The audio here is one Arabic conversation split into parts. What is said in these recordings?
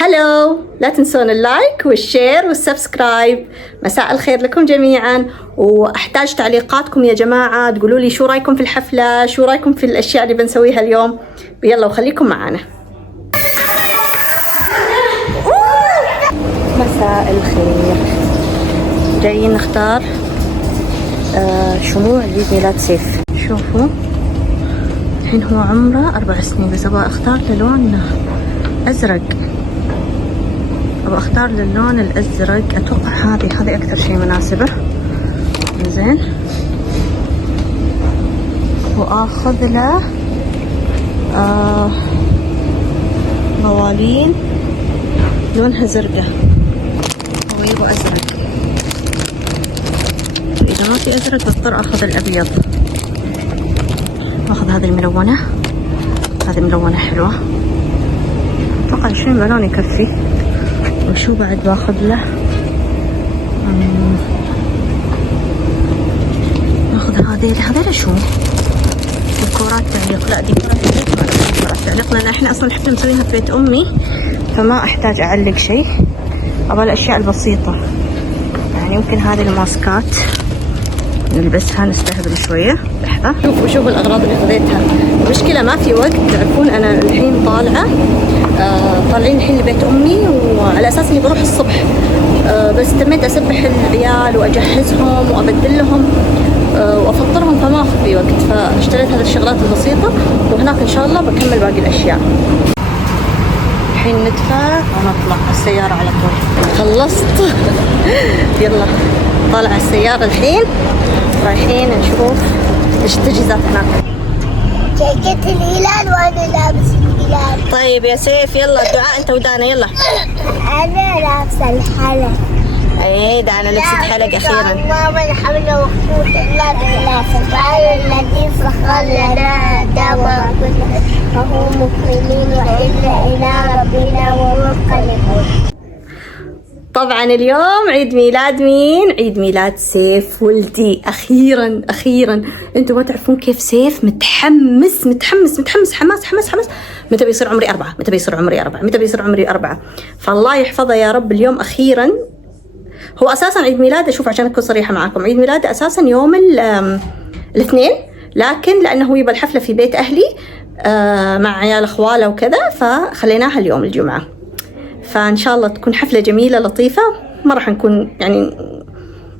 هلو، لا تنسون اللايك والشير والسبسكرايب. مساء الخير لكم جميعا، واحتاج تعليقاتكم يا جماعة. تقولوا لي شو رايكم في الحفلة، شو رايكم في الاشياء اللي بنسويها اليوم. يلا وخليكم معنا. مساء الخير. جايين نختار شموع عيد ميلاد سيف. شوفوا الحين هو عمره 4 سنين، بس ابغى اختار لون ازرق. ابغى اختار للون الازرق. اتوقع هذه اكثر شيء مناسبة. زين، واخذ له موالين لونها زرقاء. هو يبغى ازرق، اذا ما في ازرق بضطر اخذ الابيض. اخذ هذه الملونة. هذه ملونة حلوة، اتوقع 20 بالون يكفي. وشو بعد باخذ له؟ ناخذ هذيلا شو؟ ديكورات تعليق. لا ديكورات تعليق لان احنا اصلا الحفلة مسويها في بيت امي، فما احتاج اعلق شيء. ابغى الاشياء البسيطة، يعني يمكن هذه الماسكات نلبسها نستهبل شوية. لحظة، شوفوا الأغراض اللي خذيتها. المشكلة ما في وقت، تعرفون أنا الحين طالعين الحين لبيت أمي، وعلى أساس إني بروح الصبح، بس تميت أسبح العيال وأجهزهم وأبدل لهم وأفطرهم، فما أخذ في وقت. فاشتريت هذه الشغلات البسيطة، وهناك إن شاء الله بكمل باقي الأشياء. الحين ندفع ونطلع السيارة على طول. خلصت. يلا طالع السيارة الحين، رايحين نشوف ايش التجهيزات هناك. جاكيت الهلال وانا لابس الهلال. طيب يا سيف يلا دعاء انت ودانا. يلا انا لابسه الحلق. اي دعانا لبست حلق اخيرا. ماما الحمل وخفوت الا بالله سبحان الذي سخر لنا دواء فهو مكرمين والا الى ربنا ومنقلبون. طبعا اليوم عيد ميلاد مين؟ عيد ميلاد سيف ولدي. اخيرا انتم ما تعرفون كيف سيف متحمس حماس. متى بيصير عمري 4؟ متى بيصير عمري 4؟ فالله يحفظه يا رب. اليوم اخيرا. هو اساسا عيد ميلاده، شوف عشان اكون صريحه معاكم، عيد ميلاده اساسا يوم الاثنين، لكن لانه يبقى الحفله في بيت اهلي مع عيال اخواله وكذا، فخليناها اليوم الجمعه. فإن شاء الله تكون حفلة جميلة لطيفة. ما راح نكون يعني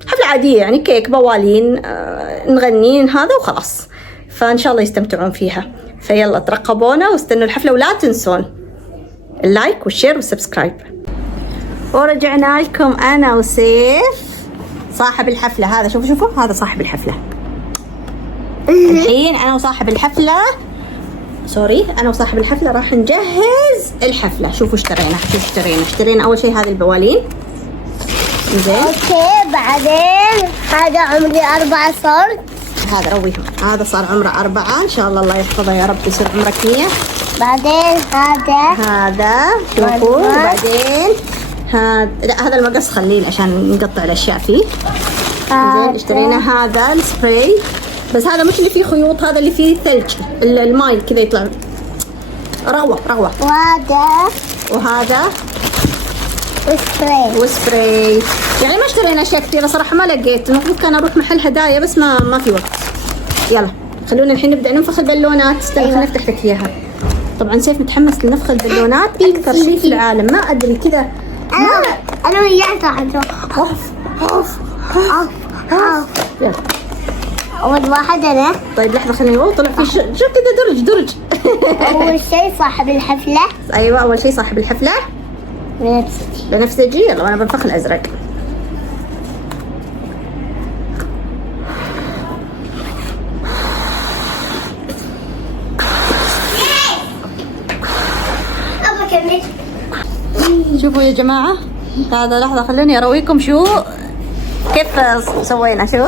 حفلة عادية، يعني كيك بوالين نغنين هذا وخلاص. فإن شاء الله يستمتعون فيها. فيلا ترقبونا واستنوا الحفلة، ولا تنسون اللايك والشير والسبسكرايب. ورجعنا لكم أنا وسيف صاحب الحفلة. هذا شوفوا هذا صاحب الحفلة. الحين أنا وصاحب الحفلة أنا وصاحب الحفلة راح نجهز الحفلة. شوفوا اشترينا أول شيء هذه البوالين. زين اوكي، بعدين هذا عمري 4 صرت. هذا رويهم، هذا صار عمره 4 إن شاء الله يحفظه يا رب يصير عمرك 100. بعدين هذا شوفوا. بعدين هذا المقص خليه عشان نقطع الأشياء فيه. زين اشترينا هذا السبراي، بس هذا مش اللي فيه خيوط، هذا اللي فيه ثلج، الماي كذا يطلع روة. وهذا وسبراي. يعني ما اشترينا اشياء كثيرة صراحة، ما لقيت. المفروض كان اروح محل هدايا بس ما في وقت. يلا خلونا الحين نبدأ ننفخ البالونات. استنى خلينا نفتح لك اياها. طبعا سيف متحمس لنفخ البالونات اكثر شيء في العالم، ما ادري كذا. انا وياك يلا أول واحد أنا. طيب لحظة خليني طلع في شو كذا درج. أول شيء صاحب الحفلة. أيوة أول شيء صاحب الحفلة بنفسجي. يلا أنا بنفخ الأزرق. شوفوا يا جماعة، هذا لحظة خليني أرويكم كيف سوينا. شو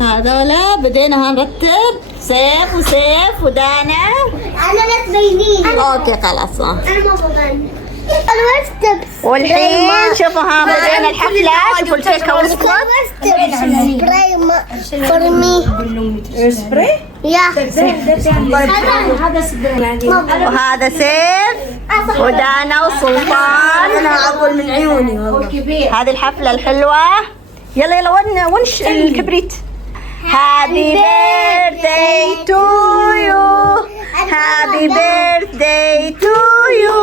هذولا بدينا هنرتب سيف ودانا. أنا لا تبينين. أوكي خلاص. أنا ما بغني، أنا وستبس. والحين شوفوا بدينا الحفلة. شوفوا الكيكة وصلت. سبراي يا وهذا سيف. ودانا وسلطان. انا اقول من عيوني والله. هذه الحفلة الحلوة. يلا يلا ونش الكبريت. Happy birthday to you. Happy birthday to you.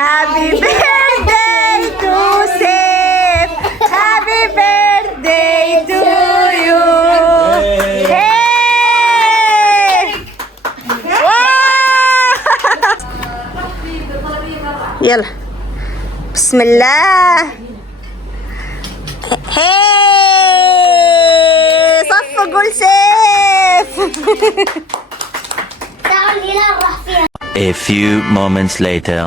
Happy birthday to Saif. Happy birthday to you. Hey! يلا بسم الله. هاي صف قول سيف. A few moments later.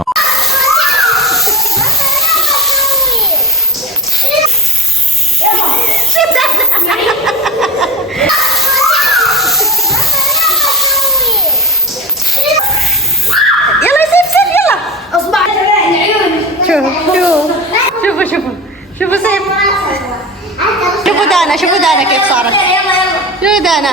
يلا يا سيف سيف يلا. اصبع العيون. شوفوا سيف. شوفوا دانا كيف صارت. شوفوا دانا.